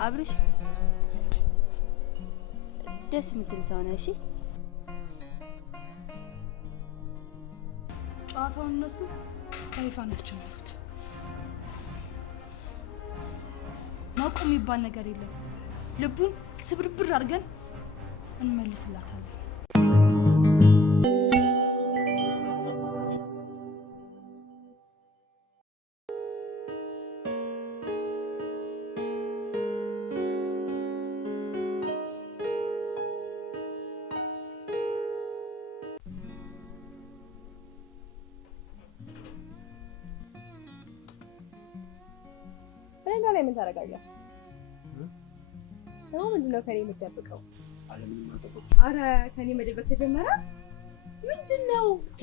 አብርሽ ደስ የምትል ሰው ነሽ። ጨዋታውን እነሱ ታይፋ ናቸውት። ማቆም የሚባል ነገር የለም። ልቡን ስብርብር አድርገን እንመልስላታለን። ላይ ምን ታረጋለህ? ነው ምንድነው ከኔ የምትደብቀው? አረ ከኔ መደበቅ ተጀመረ። ምንድነው? እስኪ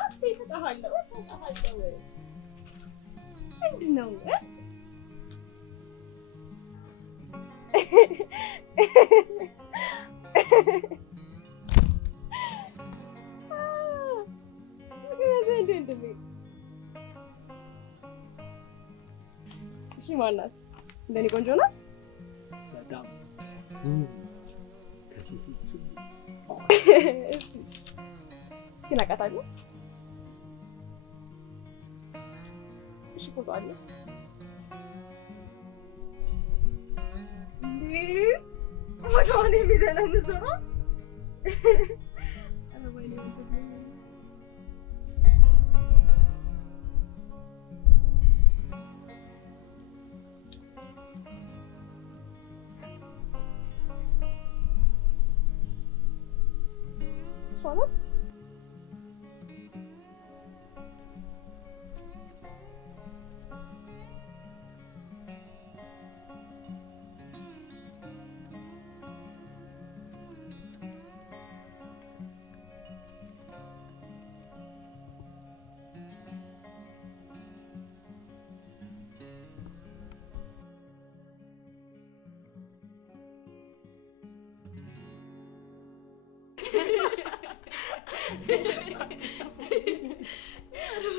አትፈታሃለሁ ምንድነው? እሺ ማናት? እንደኔ ቆንጆ ናት? በጣም ግን አውቃታለሁ። እሺ ፎቶ አለ? ፎቶውን የሚይዘህ ነው የምትዞረው? What?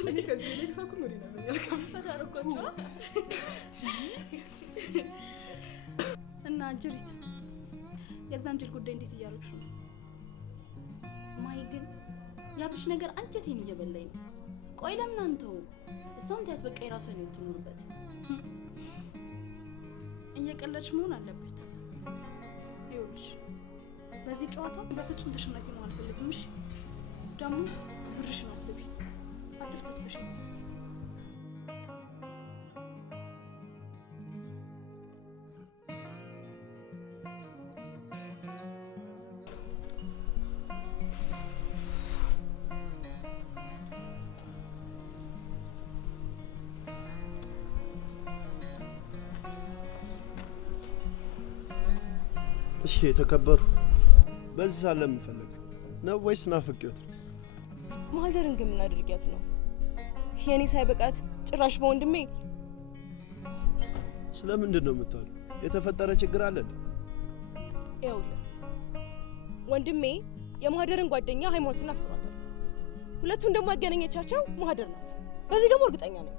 እኔ ከዚህ ላይ ሳኩ ነው ዲና ነው ያልከው ፈታረኮቹ እና ጅሪት የዛን ጅል ጉዳይ እንዴት እያረግሽ ነው? ማይ ግን ያብሽ ነገር አንጀቴን እየበላኝ ነው። ቆይ ለምን አንተው እሷም ታያት በቃ የራሷን ነው ትኖርበት። እየቀለድሽ መሆን አለበት። ይኸውልሽ በዚህ ጨዋታ በፍጹም ተሸናፊ መሆን አልፈልግም። እሺ ደግሞ ብርሽን አስቢ፣ አትልፈስፈሽ። እሺ የተከበሩ በዚህ ሳለ የምፈልግ ነው ወይስ ናፍቄት ነው? ማህደርን ግን ምን አድርጊያት ነው የኔ ሳይበቃት ጭራሽ በወንድሜ? ስለምንድን ነው የምታወራው? የተፈጠረ ችግር አለ? ይኸውልህ ወንድሜ የማህደርን ጓደኛ ሃይማኖትን አፍቅሯታል። ሁለቱን ደግሞ ያገናኘቻቸው ማህደር ናት። በዚህ ደግሞ እርግጠኛ ነኝ።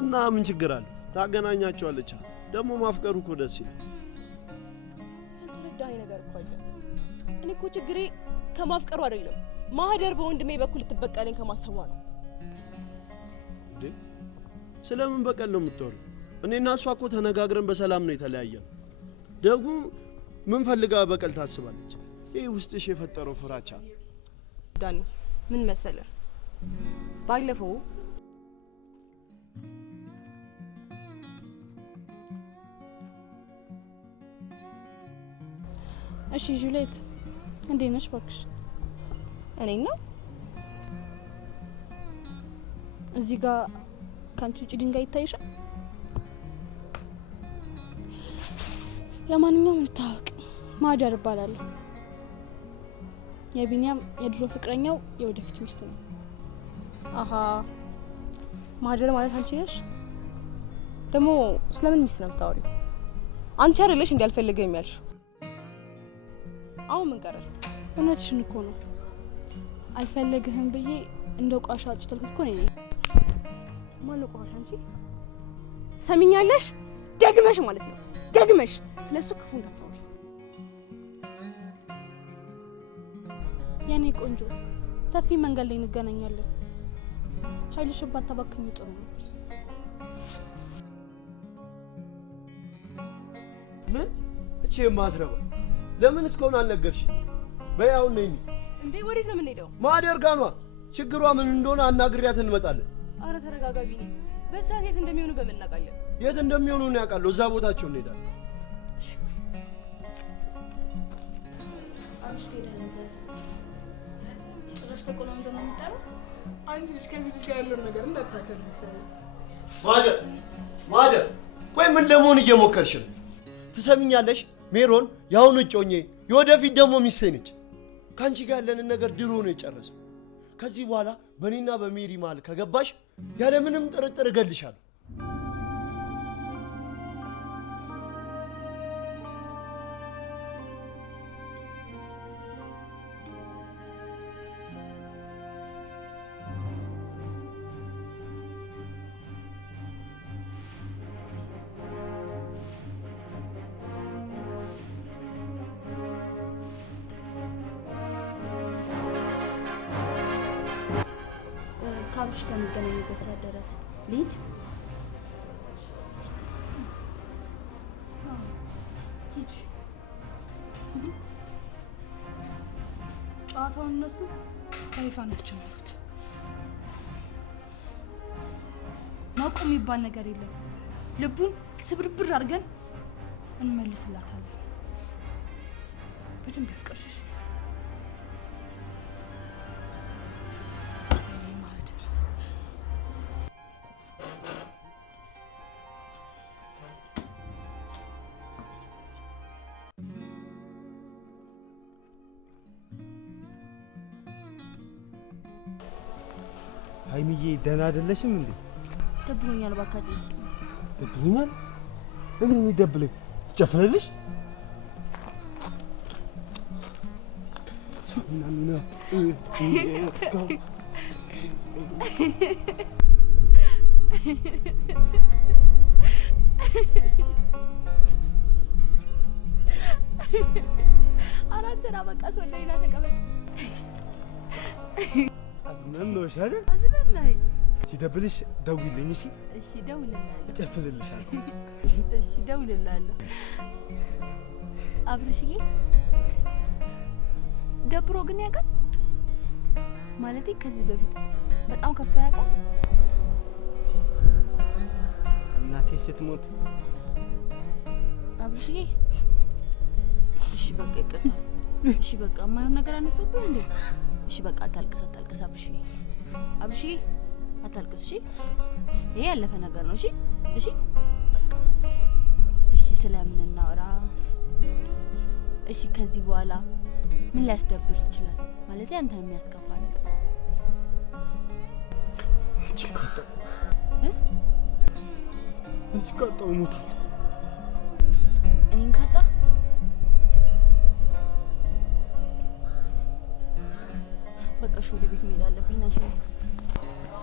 እና ምን ችግር አለ? ታገናኛቸዋለች። ደግሞ ማፍቀሩ እኮ ደስ ይላል። ያልተረዳኸኝ ነገር እኮ አለ። እኔ እኮ ችግሬ ከማፍቀሩ አይደለም፣ ማህደር በወንድሜ በኩል ልትበቀለኝ ከማሰቧ ነው። እንዴ ስለምን በቀል ነው የምትወሪው? እኔና እሷ እኮ ተነጋግረን በሰላም ነው የተለያየነው። ደግሞ ምን ፈልጋ በቀል ታስባለች? ይሄ ውስጥሽ የፈጠረው ፍራቻ። ዳኒ ምን መሰለ፣ ባለፈው እሺ ጁሌት እንዴት ነሽ? እባክሽ እኔና እዚህ ጋር ካንቺ ውጪ ድንጋይ ይታይሻል? ለማንኛውም እንታወቅ፣ ማህደር እባላለሁ። የቢኒያም የድሮ ፍቅረኛው የወደፊት ሚስቱ ነው። አሃ ማህደር ማለት አንቺ ነሽ? ደግሞ ስለምን ሚስት ነው የምታወሪው? አንቺ አይደለሽ እንዳልፈልገው ያልሽው? አሁን ምን ቀረሽ? እውነትሽን እኮ ነው። አልፈልግህም ብዬ እንደ ቋሻ አጭተልኩት እኮ ነኝ። ማን ነው ቋሻ? አንቺ ሰሚኛለሽ? ደግመሽ ማለት ነው ደግመሽ ስለሱ ክፉ እንዳታወሪ። የኔ ቆንጆ ሰፊ መንገድ ላይ እንገናኛለን። ኃይልሽን ባታባክኝ ጥሩ ነው። ምን እቺ የማትረባ ለምን እስካሁን አልነገርሽ? በይ አሁን ነኝ። እንዴ ወዴት ነው የምንሄደው? ማደር ጋኗ ችግሯ ምን እንደሆነ አናግሪያት እንመጣለን። አረ ተረጋጋ ቢኒ። በሰዓት የት እንደሚሆኑ በምን እናውቃለን? የት እንደሚሆኑ ነው ያውቃለሁ። እዛ ቦታቸው እንሄዳለን። አብሽ ሄደ ነበር ጭራሽ ተቆላምጦ ነው የሚጠራው። አንቺ ልጅ ከዚህ ልጅ ጋር ያለውን ነገር እንዳታከልት። ማደር ቆይ ምን ለመሆን እየሞከርሽ ነው? ትሰሚኛለሽ? ሜሮን የአሁኑ እጮኜ የወደፊት ደግሞ ሚስቴ ነች። ከአንቺ ጋር ያለንን ነገር ድሮ ነው የጨረስነው። ከዚህ በኋላ በእኔና በሜሪ መሀል ከገባሽ ያለምንም ጥርጥር እገልሻለሁ። ካብሽ ከሚገናኙበት ሰዓት ደረሰ። ልሂድ? ሂጂ። ጨዋታውን እነሱ በይፋ ነው ያስጀመሩት። ማቆም የሚባል ነገር የለም። ልቡን ስብርብር አድርገን እንመልስላታለን። በደንብ ያፍቀርሽ። ሀይሚዬ ደህና አይደለሽም እንዴ? ደብሎኛል። ባካቴ ደብሎኛል? ለምን የሚደብለኝ? ጨፍረልሽ አራተራ በቃ ሰው ሌላ ተቀበል። አዝነን ነው አይደል? አዝነን ነው። ሲደብልሽ ደውይልኝ እሺ? እሺ ደውልልሃለሁ። እጨፍርልሻለሁ። እሺ ደውልልሃለሁ። አብርሽዬ ደብሮ ግን ያውቃል ማለቴ ከዚህ በፊት በጣም ከፍቶ ያውቃል? እናቴ ስትሞት አብርሽዬ እሺ በቃ ይቅርታ። እሺ በቃ የማይሆን ነገር አነሳብህ እንዴ? እሺ በቃ አታልቅስ አብርሽዬ። አብርሽዬ አታልቅስ እሺ። ይሄ ያለፈ ነገር ነው እሺ። እሺ በቃ እሺ። ስለምን እናወራ? እሺ ከዚህ በኋላ ምን ሊያስደብር ይችላል? ማለት አንተን የሚያስከፋ ነገር አንቺ ካጣው እሞታለሁ። እኔን ካጣ በቃ እሺ ወደ ቤት መሄድ አለብኝ። ናሽ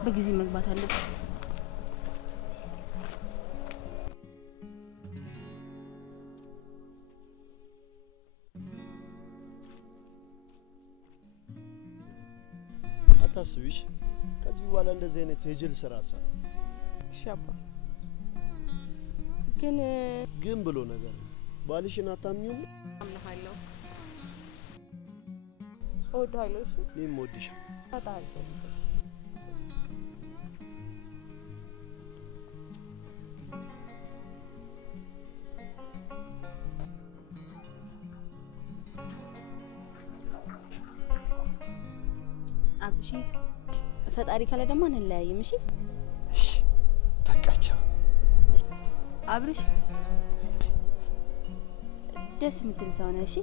በጊዜ መግባት አለብኝ። አታስቢሽ። ከዚህ በኋላ እንደዚህ አይነት የጅል ስራ አሰራ። እሺ አባ። ግን ብሎ ነገር ባልሽን አታምኚውም? አምናለሁ። እወድሃለሁ። እሺ እኔም እወድሻለሁ። አጣጣለሁ። አብሺ ፈጣሪ ካለ ደግሞ እንለያይም። እሺ እሺ በቃ ቻው። አብርሽ ደስ የምትል ሰው ነህ። እሺ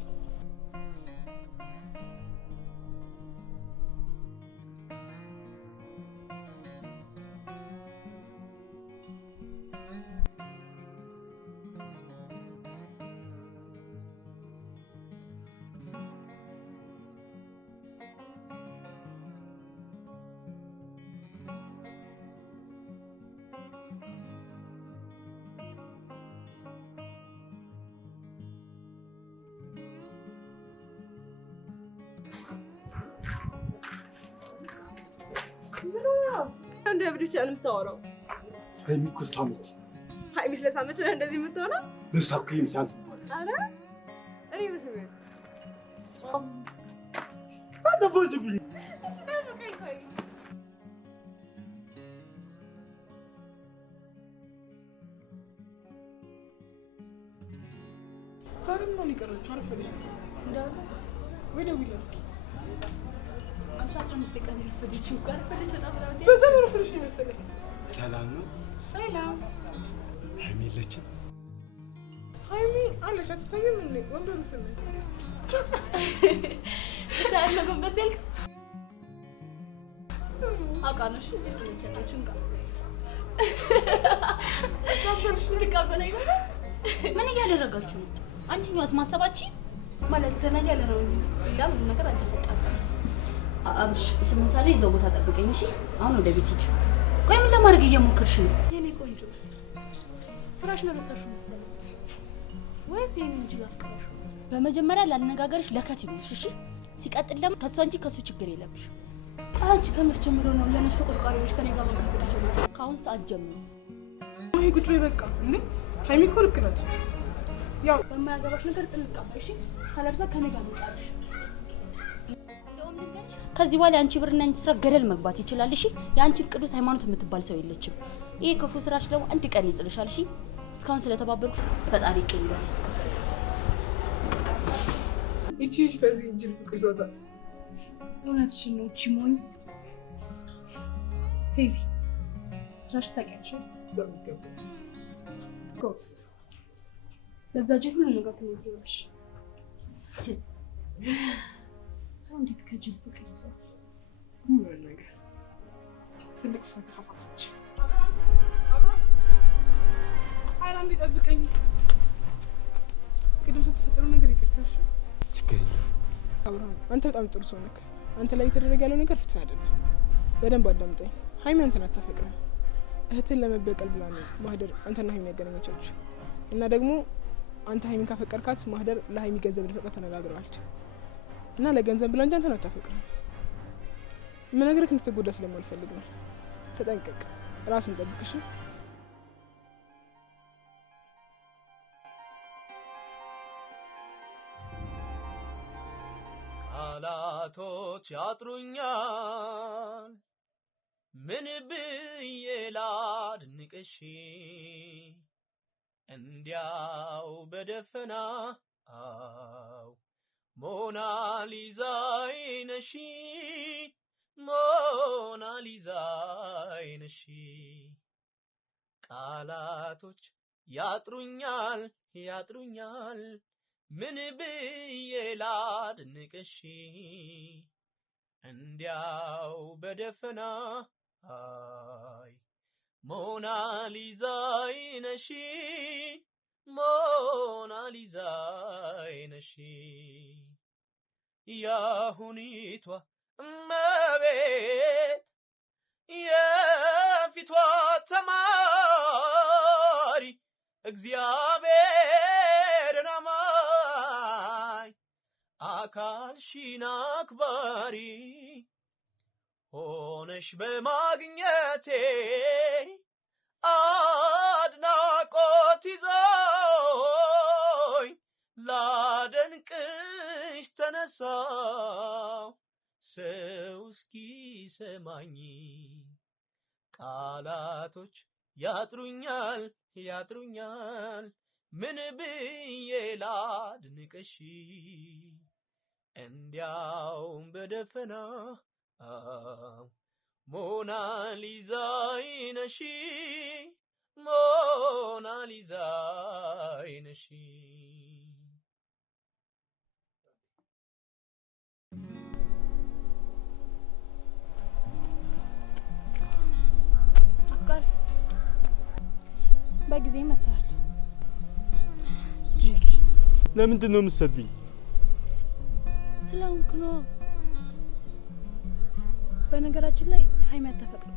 እንደ እብድ ብቻ ነው የምታወራው። ሀይሚ እኮ ሳመች። ሀይሚ ስለሳመች ነው እንደዚህ የምትሆነው? ለእሷ ክሬም ሲያንስባት። ኧረ እኔ በስሜት አጠፋሽብኝ። ዛሬ ምን ይቀረች? አረፈደች ወይ? ደውይላት እስኪ። አንቺ 15 ቀን ያረፈደችው ጋር ፈለች። በጣም አረፈደች ነው መሰለኝ። ሰላም ነው? ሰላም። ሀይሚ የለችም? ሀይሚ አለች። አትታይም እንዴ? ወንበሩ ስነ ታዲያ ነው ጎንበስ ያልክ? አውቃለሁ። እሺ እዚህ ትመቻለች። እንካ ልትቀበለኝ ነው? ምን እያደረጋችሁ ነው? አንቺኛውስ ማሰባችን ማለት ዘና ያለ ነው እንጂ ሌላ ምንም ነገር አልተፈጠረም። አብሽ 8 ሰዓት ላይ እዛው ቦታ ጠብቀኝ እሺ? አሁን ወደ ቤት ሂድ። ቆይ ምን ለማድረግ እየሞከርሽ ነው? የኔ ቆንጆ ስራሽ ነው ረሳሽው መሰለኝ ወይስ የኔ እንጂ ላፍቅራሽ? በመጀመሪያ ላነጋገርሽ ለከት ይሉሽ እሺ? ሲቀጥል ደግሞ ከሷ እንጂ ከሱ ችግር የለብሽ። አንቺ ከመቼ ጀምሮ ነው ለነሱ ተቆርቋሪዎች ከኔ ጋር መጋፈጥ ጀምሮ? ከአሁን ሰዓት ጀምሮ ይሄ ጉድ በይ በቃ። እንዴ ሀይሚ እኮ ልክ ናት። ያው በማያገባሽ ነገር ጥንቃቄ እሺ? ካለብዛ ከኔ ጋር መጣልሽ። ከዚህ በኋላ አንቺ ብርና አንቺ ስራ ገደል መግባት ይችላል እሺ? የአንቺ ቅዱስ ሃይማኖት የምትባል ሰው የለችም። ይሄ ክፉ ስራሽ ደግሞ አንድ ቀን ይጥልሻል እሺ? እስካሁን ስለተባበርኩሽ ፈጣሪ ይቅር ይበል። ይቺ ልጅ ከዚህ እንጅል ፍቅር ይዞታል። እውነትሽን ነው ቺሞኝ። ቤቢ ስራሽ ታውቂያለሽ? በሚገባ ጎስ ለዛ ጅል ሁሉ ነገር ትነግሪዋለሽ። ሰው እንዴት ከጅል ፍቅር ይዟል? ምን ነገር ትልቅ ሰው ተሳሳተች። አይላንድ ይጠብቀኝ። ቅድም ስለተፈጠረው ነገር ይቅርታሽ። ችግር የለም አብርሃም፣ አንተ በጣም ጥሩ ሰው ነህ። አንተ ላይ የተደረገ ያለው ነገር ፍትህ አይደለም። በደንብ አዳምጠኝ። ሀይሚ አንተን አታፈቅርም። እህትን ለመበቀል ብላ ነው ማህደር አንተና ሀይሚ ያገናኘቻችሁ እና ደግሞ አንተ ሀይሚን ካፈቀርካት ማህደር ለሀይሚ ገንዘብ ሊሰጣት ተነጋግረዋል እና ለገንዘብ ብላ እንጂ አንተን አታፈቅርም። የምነግርህ እንድትጎዳ ስለማልፈልግ ነው። ተጠንቀቅ፣ ራስን ጠብቅሽ። ቃላቶች ያጥሩኛል ምን ብዬ ላድንቅሽ እንዲያው በደፈናው ሞናሊዛዬ ነሽ ሞናሊዛዬ ነሽ ቃላቶች ያጥሩኛል ያጥሩኛል ምን ብዬ ላድንቅሽ እንዲያው በደፈናው ሞናሊዛዬ ነሽ ሞናሊዛዬ ነሽ ያሁኒቷ እመቤት የፊቷ ተማሪ እግዚአብሔርን አማኝ አካልሽን አክባሪ ሆነሽ በማግኘቴ አድናቆት ይዞኝ ላደንቅሽ ተነሳው ሰው እስኪሰማኝ ቃላቶች ያጥሩኛል ያጥሩኛል ምን ብዬ ላድንቅሽ እንዲያውም በደፈናው ሞናሊዛዬ ነሽ ሞናሊዛዬ ነሽ አፍቃሪ በጊዜ መጥተሃል። ጅል ለምንድን ነው የምትሰድቢኝ? ስለሆንክ ነው። በነገራችን ላይ ሀይሚ አታፈቅርም።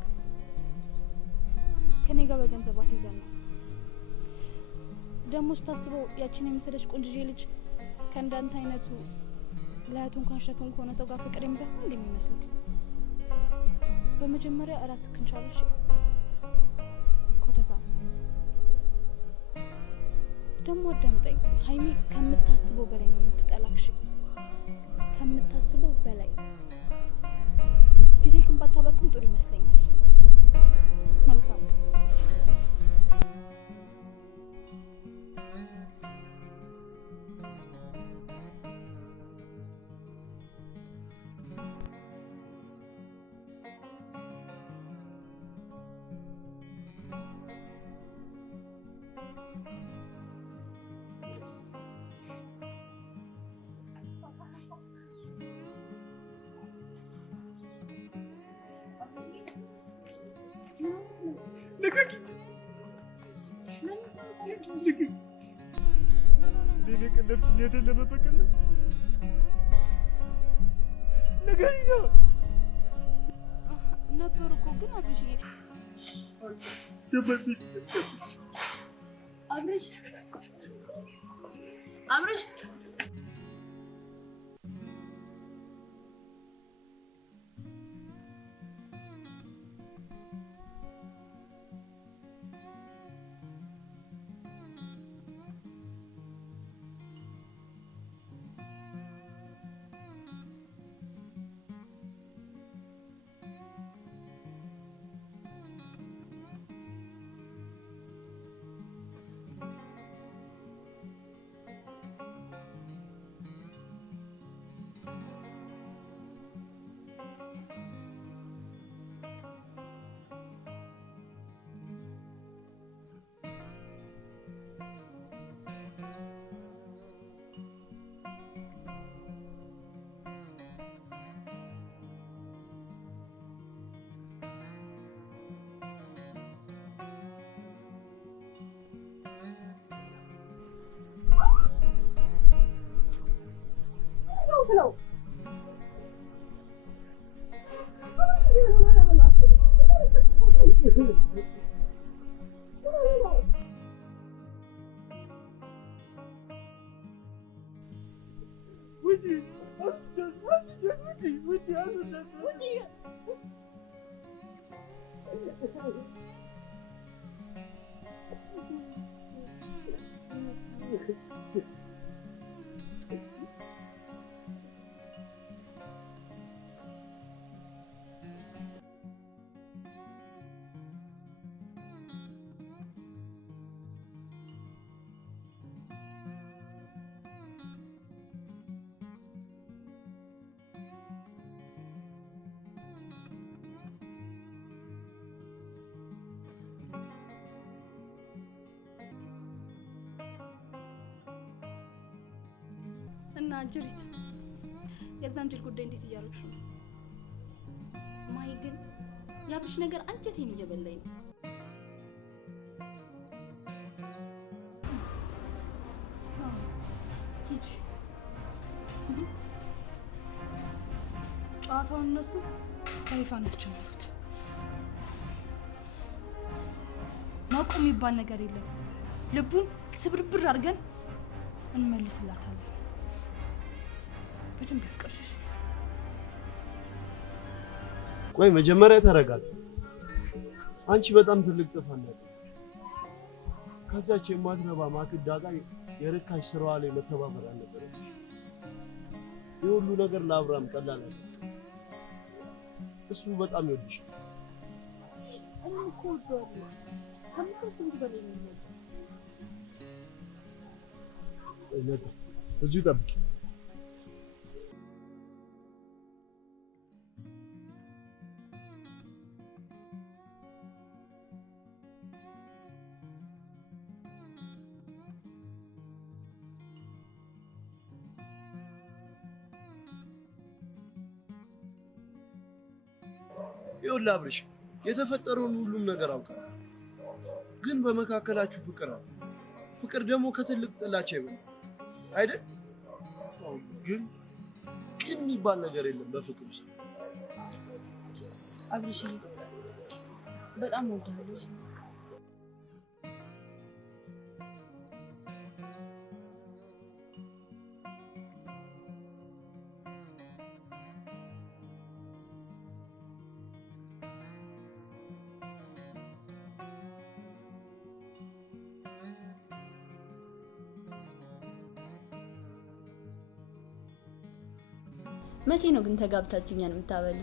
ከኔ ጋር በገንዘብ አስይዘን ነው። ደግሞ ስታስበው ያችን የመሰለች ቆንጅዬ ልጅ ከእንዳንተ አይነቱ ለእህቱ እንኳን ሸክም ከሆነ ሰው ጋር ፍቅር የሚዛት ነው እንደሚመስልክ። በመጀመሪያ ራስህን ቻል እሺ። ኮተታ ደግሞ አዳምጠኝ። ሀይሚ ከምታስበው በላይ ነው የምትጠላክሽ፣ ከምታስበው በላይ። ጊዜ ግን ባታባክም ጥሩ ይመስለኛል። መልካም የደለ መበቀል ነው ነገርኛ ነበር እኮ ግን አብርሽዬ ደበጥች አብርሽ አብርሽ ነው እና ጅሪት የዛን ጅል ጉዳይ እንዴት እያደረግሽ ነው? ማይ ግን ያብሽ ነገር አንጀቴን እየበላኝ ነው። ሂጂ ጨዋታውን እነሱ በይፋ ያስጀመሩት። ማቆም የሚባል ነገር የለም። ልቡን ስብርብር አድርገን እንመልስላታለን። በደንብ ይፍቀርሽ። ቆይ መጀመሪያ ተረጋጋ። አንቺ በጣም ትልቅ ጥፋት ነው። ከዛች የማትረባ ማክዳ ጋር የርካሽ ስራዋ ላይ መተባበር አልነበረም። የሁሉ ነገር ለአብርሃም ቀላል አይደለም። እሱ በጣም ይወድሻል። እኔ እኮ ወደዋለሁ። ከምታስቡት በላይ ነው። እዚሁ ጠብቂ። ይኸውልህ አብርሽ፣ የተፈጠረውን ሁሉም ነገር አውቃለሁ፣ ግን በመካከላችሁ ፍቅር አለ። ፍቅር ደግሞ ከትልቅ ጥላቻ ይበልጣል አይደል? ግን የሚባል ነገር የለም በፍቅር ውስጥ። አብርሽ በጣም ወዳለሁ። መቼ ነው ግን ተጋብታችሁ እኛን የምታበሉ?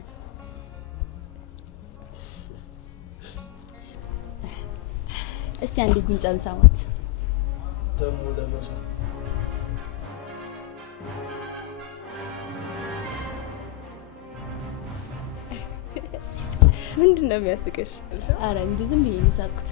እስቲ አንዴ ጉንጫን ሳማት ደሞ ለመሳ ምንድን ነው የሚያስቅሽ? አረ እንዲሁ ዝም ብዬ ነው ሳቅኩት።